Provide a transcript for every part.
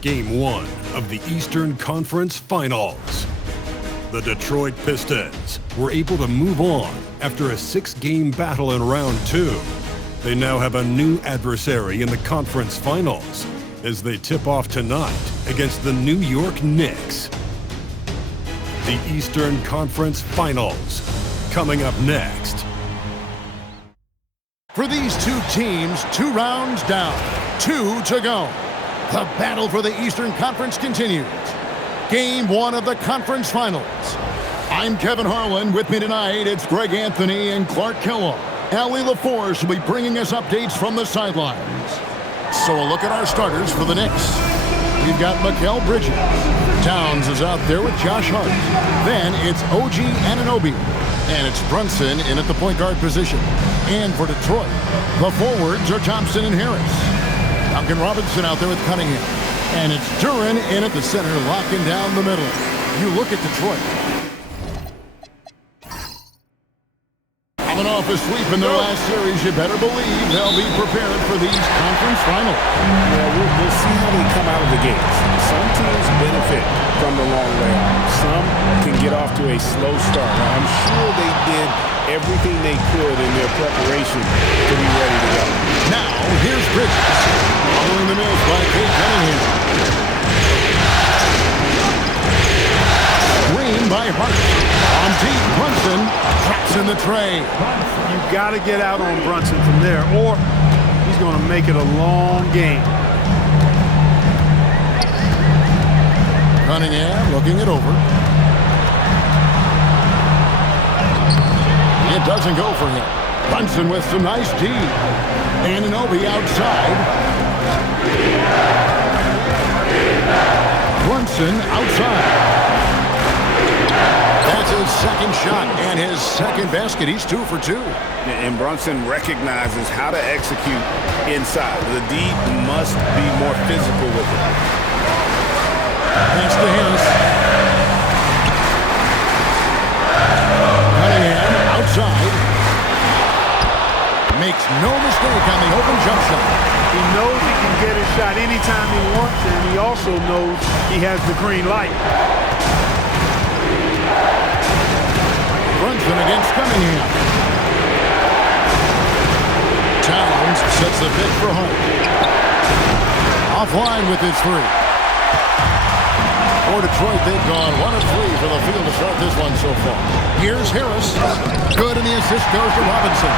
Game 1 of the Eastern Conference Finals. The Detroit Pistons were able to move on after a 6-game battle in round 2. They now have a new adversary in the conference finals as they tip off tonight against the New York Knicks. The Eastern Conference Finals, coming up next. For these two teams, 2 rounds down, 2 to go. The battle for the Eastern Conference continues. Game 1 of the conference finals. I'm Kevin Harlan. With me tonight, it's Greg Anthony and Clark Kellogg. Allie LaForce will be bringing us updates from the sidelines. So a look at our starters for the Knicks. We've got Mikal Bridges. Towns is out there with Josh Hart. Then it's OG Anunoby. And it's Brunson in at the point guard position. And for Detroit, the forwards are Thompson and Harris. Duncan Robinson out there with Cunningham. And it's Duren in at the center, locking down the middle. You look at Detroit. Coming off a sweep in their last series, you better believe they'll be prepared for these conference finals. Yeah, we'll see how they come out of the gates. Some teams benefit from the long layoff. Some can get off to a slow start. I'm sure they did everything they could in their preparation to be ready to go. Now, here's Bridges. Following the miss by Kate Cunningham. Green by Hart. On deep, Brunson traps in the tray. You got to get out on Brunson from there, or he's going to make it a long game. Cunningham looking it over. It doesn't go for him. Brunson with some nice D. Anunoby outside. Brunson outside. That's his second shot and his second basket. He's 2 for 2. And Brunson recognizes how to execute inside. The D must be more physical with it. Pass to Harris. Cunningham outside. Makes no mistake on the open jump shot. He knows he can get his shot anytime he wants, and he also knows he has the green light. Brunson against Cunningham. Towns sets the pick for Hart. Offline with his 3. For Detroit, they've gone 1 of 3 for the field to start this one so far. Here's Harris. Good, and the assist goes to Robinson.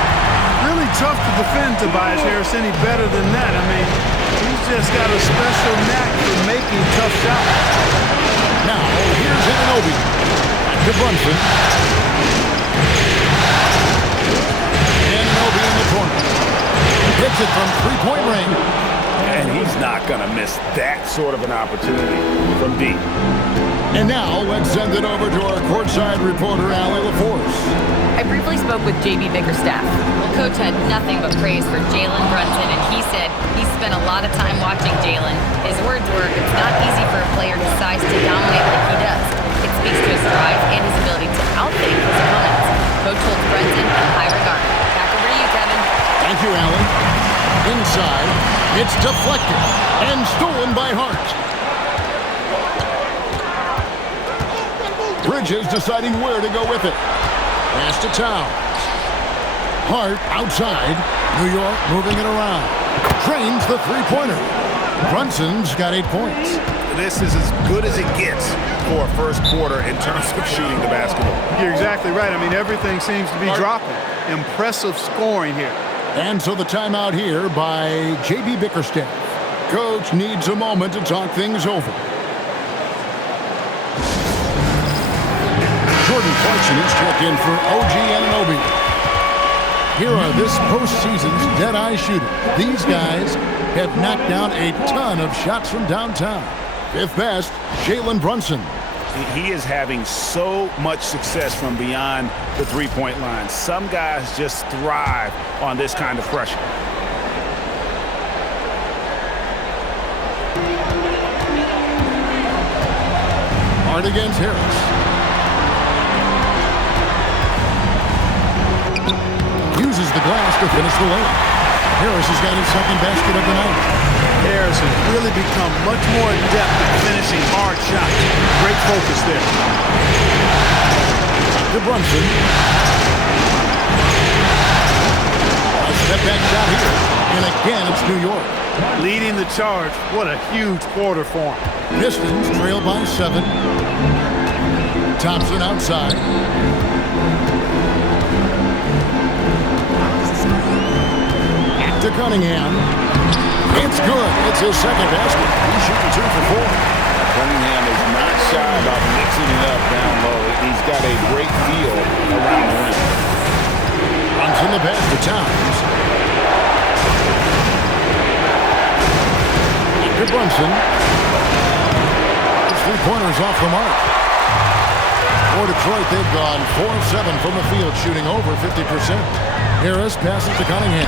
Really tough to defend Tobias Harris any better than that. I mean, he's just got a special knack for making tough shots. Now, here's Anunoby. To Brunson. Anunoby in the corner. Hits it from 3-point range. And he's not going to miss that sort of an opportunity from deep. And now, let's send it over to our courtside reporter, Allie LaForce. I briefly spoke with J.B. Bickerstaff. Coach had nothing but praise for Jalen Brunson, and he said he spent a lot of time watching Jalen. His words were, it's not easy for a player his size to dominate like he does. It speaks to his drive and his ability to outthink his opponents. Coach holds Brunson in high regard. Back over to you, Kevin. Thank you, Allie. Inside, it's deflected and stolen by Hart. Bridges deciding where to go with it. Pass to Towns. Hart outside. New York moving it around. Drains the 3-pointer. Brunson's got 8 points. This is as good as it gets for a first quarter in terms of shooting the basketball. You're exactly right. I mean, everything seems to be dropping. Impressive scoring here. And so the timeout here by J.B. Bickerstaff. Coach needs a moment to talk things over. Jordan Clarkson is checked in for OG Anunoby. Here are this postseason's dead-eye shooters. These guys have knocked down a ton of shots from downtown. 5th best, Jalen Brunson. He is having so much success from beyond the 3-point line. Some guys just thrive on this kind of pressure. Hart against Harris. Uses the glass to finish the layup. Harris has got his second basket of the night. Harris has really become much more adept at finishing hard shots. Great focus there. To Brunson. A step-back shot here. And again, it's New York. Leading the charge. What a huge quarter for him. Pistons trail by 7. Thompson outside. To Cunningham. It's good. It's his second basket. He's shooting 2 for 4. Cunningham is not shy about mixing it up down low. He's got a great feel around the rim. Runs in the pass to Towns. To Brunson. 3-pointers off the mark. For Detroit, they've gone 4 of 7 from the field, shooting over 50%. Harris passes to Cunningham.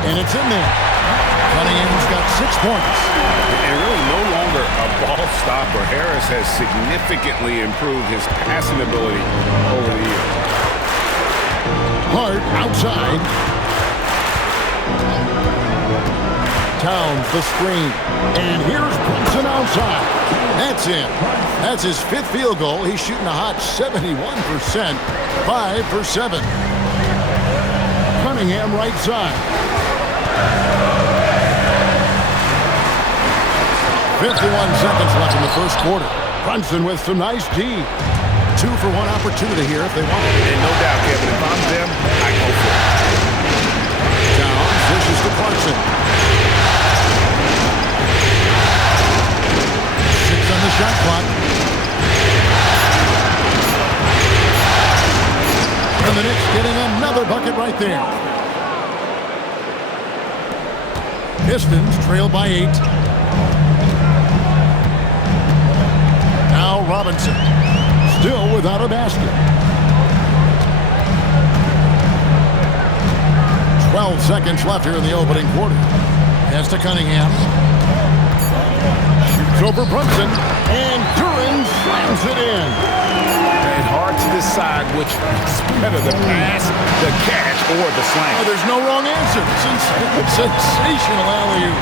And it's in there. Cunningham's got 6 points. And really no longer a ball stopper. Harris has significantly improved his passing ability over the years. Hart outside. Towns the screen. And here's Brunson outside. That's in. That's his 5th field goal. He's shooting a hot 71%. 5 for 7. Cunningham right side. 51 seconds left in the first quarter. Brunson with some nice D. 2 for 1 opportunity here if they want it. And no doubt, Kevin, if I'm them, I go for it. Towns dishes to Clarkson. 6 on the shot clock. And the Knicks getting another bucket right there. Pistons trail by 8. Now Robinson. Still without a basket. 12 seconds left here in the opening quarter. Pass to Cunningham. Shoots over Brunson. And Duran slams it in. And hard to decide which is better, the pass, the catch, or the slam. Oh, there's no wrong answer. Sensational alley-oop.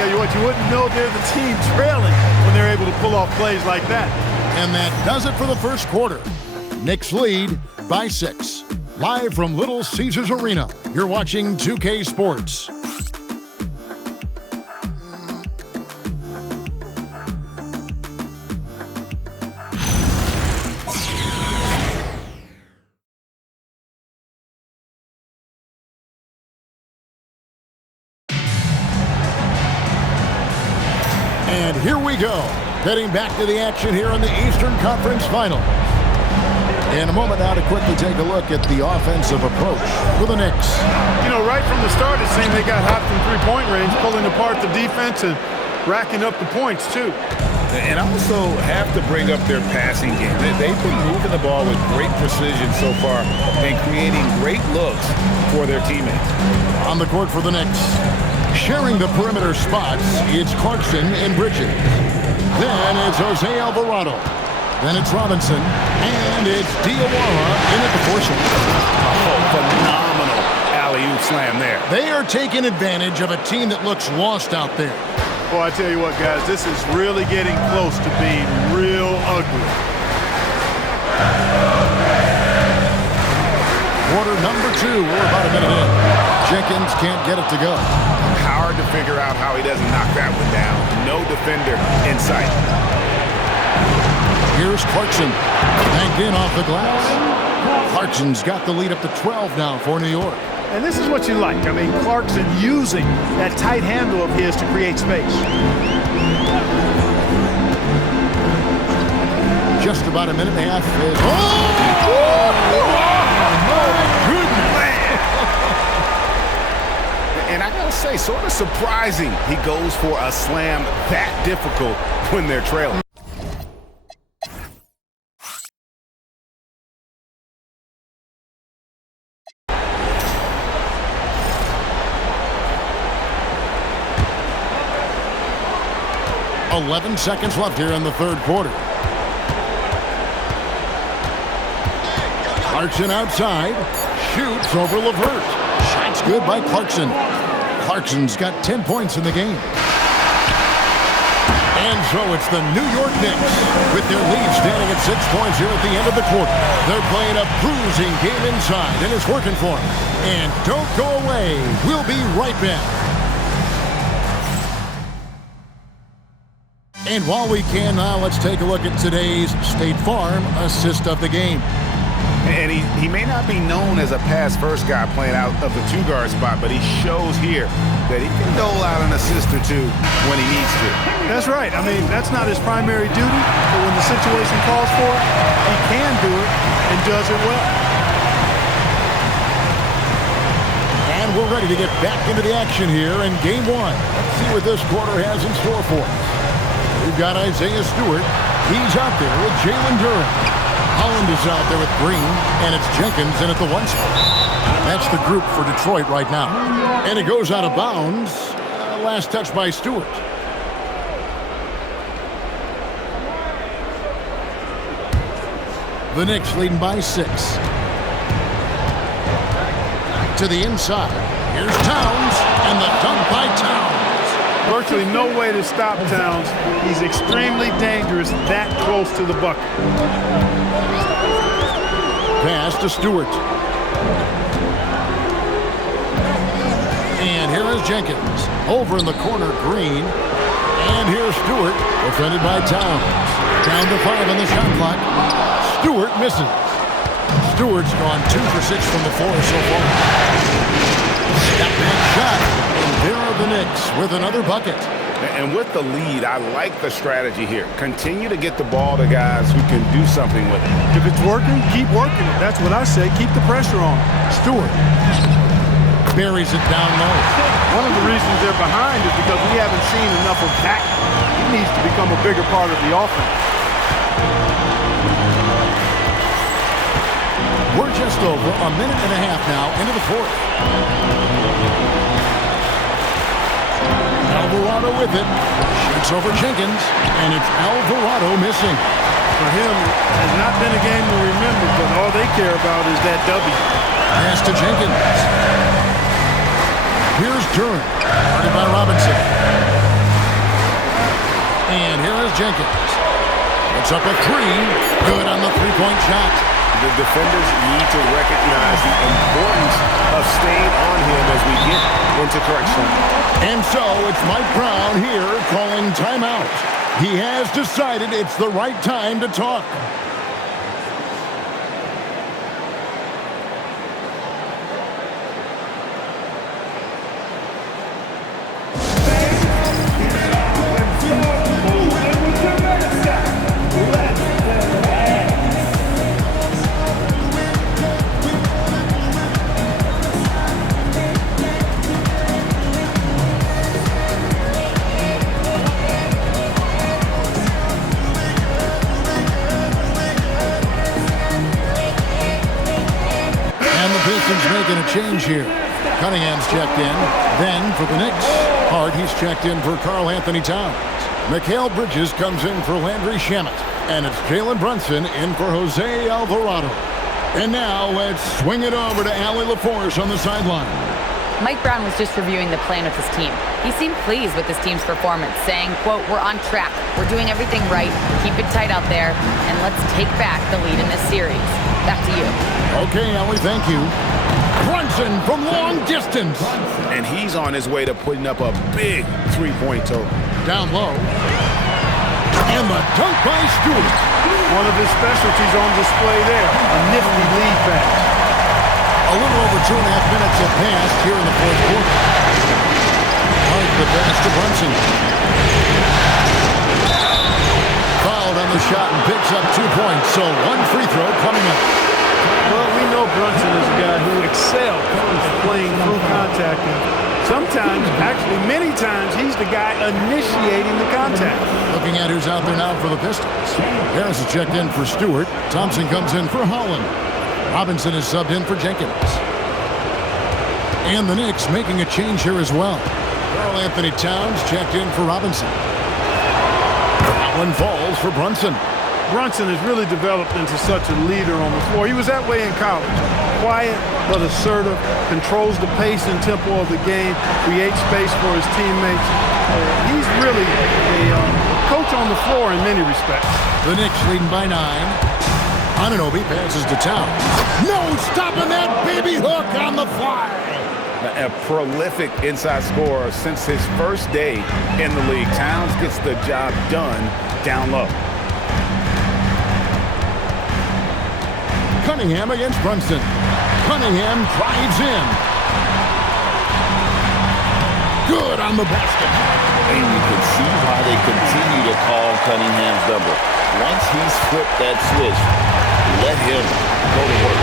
Yeah, you wouldn't know they're the team trailing when they're able to pull off plays like that. And that does it for the first quarter. Knicks lead by 6. Live from Little Caesars Arena, you're watching 2K Sports. And here we go. Heading back to the action here in the Eastern Conference Finals. In a moment now to quickly take a look at the offensive approach for the Knicks. You know, right from the start, it seemed they got hot from three-point range, pulling apart the defense and racking up the points, too. And also have to bring up their passing game. They've been moving the ball with great precision so far and creating great looks for their teammates. On the court for the Knicks, sharing the perimeter spots, it's Clarkson and Bridges. Then it's Jose Alvarado. Then it's Robinson. And it's Diawara in at the foursome. Oh, phenomenal alley-oop slam there. They are taking advantage of a team that looks lost out there. Well, I tell you what, guys, this is really getting close to being real ugly. Quarter number 2. We're about a minute in. Jenkins can't get it to go. Hard to figure out how he doesn't knock that one down. No defender in sight. Here's Clarkson. Banked in off the glass. Clarkson's got the lead up to 12 now for New York. And this is what you like. I mean, Clarkson using that tight handle of his to create space. Just about a minute and a half. My goodness. And I gotta say, sort of surprising he goes for a slam that difficult when they're trailing. .11 seconds left here in the third quarter. Clarkson outside. Shoots over LeVert. Shot's good by Clarkson. Clarkson's got 10 points in the game. And so it's the New York Knicks with their lead standing at 6 points here at the end of the quarter. They're playing a bruising game inside, and it's working for them. And don't go away. We'll be right back. And while we can now, let's take a look at today's State Farm assist of the game. And he may not be known as a pass-first guy playing out of the two-guard spot, but he shows here that he can dole out an assist or two when he needs to. That's right. I mean, that's not his primary duty, but when the situation calls for it, he can do it and does it well. And we're ready to get back into the action here in Game 1. Let's see what this quarter has in store for us. We've got Isaiah Stewart. He's out there with Jalen Duren. Holland is out there with Green, and it's Jenkins in at the 1 spot. That's the group for Detroit right now. And it goes out of bounds. Last touch by Stewart. The Knicks leading by 6. To the inside. Here's Towns, and the dunk by Towns. Virtually no way to stop Towns. He's extremely dangerous that close to the bucket. Pass to Stewart. And here is Jenkins. Over in the corner, Green. And here's Stewart, defended by Towns. Down to 5 on the shot clock. Stewart misses. Stewart's gone 2 for 6 from the floor so far. Step back shot. And there are the Knicks with another bucket. And with the lead, I like the strategy here. Continue to get the ball to guys who can do something with it. If it's working, keep working it. That's what I say. Keep the pressure on. Stewart buries it down low. One of the reasons they're behind is because we haven't seen enough of that. He needs to become a bigger part of the offense. We're just over a minute and a half now into the fourth. Alvarado with it. Shoots over Jenkins, and it's Alvarado missing. For him, it has not been a game to remember, but all they care about is that W. Pass to Jenkins. Here's Duren, guarded by Robinson. And here is Jenkins. It's up a 3. Good on the three-point shot. The defenders need to recognize the importance of staying on him as we get into correction. And so it's Mike Brown here calling timeout. He has decided it's the right time to talk. Pistons making a change here. Cunningham's checked in. Then for the Knicks, Hart, he's checked in for Karl Anthony Towns. Mikal Bridges comes in for Landry Shamet. And it's Jalen Brunson in for Jose Alvarado. And now let's swing it over to Allie LaForce on the sideline. Mike Brown was just reviewing the plan with his team. He seemed pleased with his team's performance, saying, quote, "We're on track. We're doing everything right. Keep it tight out there, and let's take back the lead in this series." Back to you. Okay, Allie, thank you. Brunson from long distance. And he's on his way to putting up a big three-point total. Down low. And the dunk by Stewart. One of his specialties on display there. A nifty lead pass. A little over 2.5 minutes have passed here in the fourth quarter. Hart the pass to Brunson. Fouled on the shot and picks up 2 points. So one free throw coming up. Well, we know Brunson is a guy who excels playing through contact. And sometimes, actually many times, he's the guy initiating the contact. Looking at who's out there now for the Pistons. Harris is checked in for Stewart. Thompson comes in for Holland. Robinson is subbed in for Jenkins. And the Knicks making a change here as well. Karl Anthony Towns checked in for Robinson. That one falls for Brunson. Brunson has really developed into such a leader on the floor. He was that way in college. Quiet but assertive, controls the pace and tempo of the game, creates space for his teammates. He's really a coach on the floor in many respects. The Knicks leading by 9. Anunoby passes to Towns. No stopping that baby hook on the fly. A prolific inside scorer since his first day in the league. Towns gets the job done down low. Cunningham against Brunson. Cunningham drives in. Good on the basket. And you can see why they continue to call Cunningham's double. Once he's flipped that switch, let him go to work.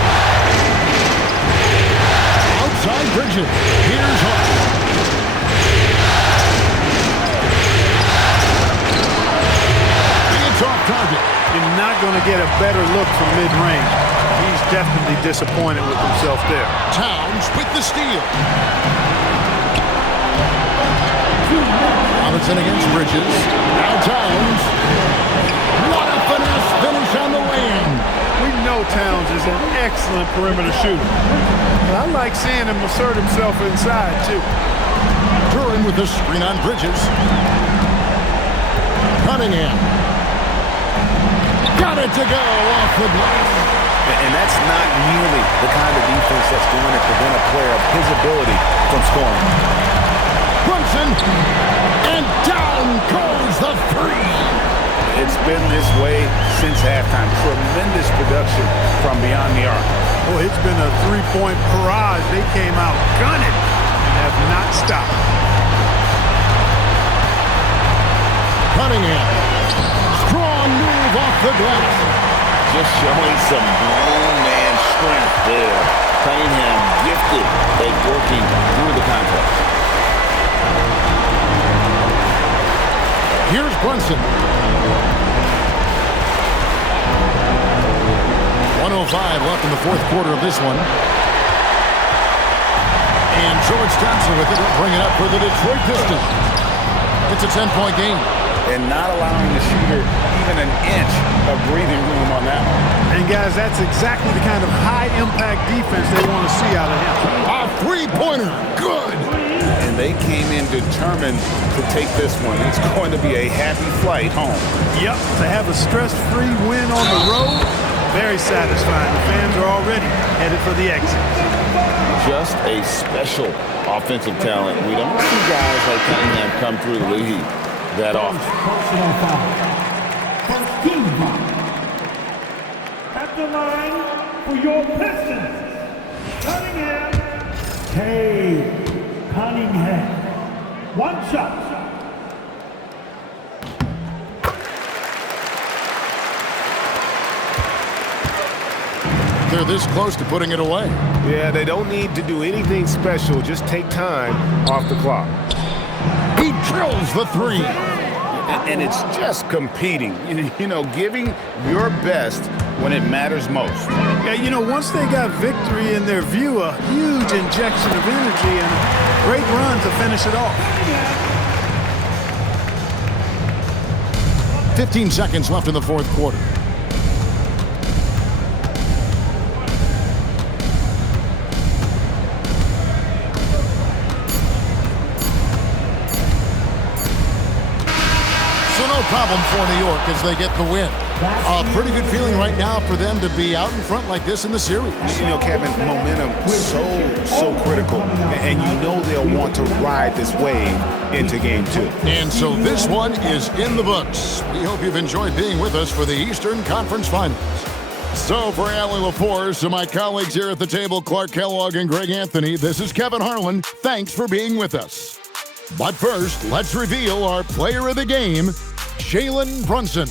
Outside Bridges. Here's Hart. It's off target. You're not going to get a better look from mid-range. He's definitely disappointed with himself there. Towns with the steal. Robinson against Bridges. Now Towns. What a finesse finish on the lane. We know Towns is an excellent perimeter shooter. But I like seeing him assert himself inside, too. Turin with the screen on Bridges. Cunningham. Got it to go off the glass. And that's not nearly the kind of defense that's going to prevent a player of his ability from scoring. Brunson, and down goes the three. It's been this way since halftime. Tremendous production from beyond the arc. Well, it's been a three-point barrage. They came out gunning and have not stopped. Cunningham, strong move off the glass. Just showing some grown man strength there. Cunningham gifted at working through the contact. Here's Brunson. 1:05 left in the fourth quarter of this one. And George Thompson with it will bring it up for the Detroit Pistons. It's a 10-point game. And not allowing the shooter even an inch of breathing room on that one. And, guys, that's exactly the kind of high-impact defense they want to see out of him. A three-pointer. Good. And they came in determined to take this one. It's going to be a happy flight home. Yep, to have a stress-free win on the road, very satisfying. The fans are already headed for the exit. Just a special offensive talent. We don't see guys like Cunningham come through the league that often. At the line for your Pistons, Cunningham, Cunningham. One shot. They're this close to putting it away. Yeah, they don't need to do anything special. Just take time off the clock. He drills the three. And it's just competing, you know, giving your best when it matters most. Yeah, you know, once they got victory in their view, a huge injection of energy and a great run to finish it off. 15 seconds left in the fourth quarter. No problem for New York as they get the win. A pretty good feeling right now for them to be out in front like this in the series. You know, Kevin, momentum so critical, and you know they'll want to ride this wave into game 2. And so this one is in the books. We hope you've enjoyed being with us for the Eastern Conference Finals. So for Allie LaForce, to my colleagues here at the table, Clark Kellogg and Greg Anthony, this is Kevin Harlan. Thanks for being with us. But first, let's reveal our player of the game, Jalen Brunson.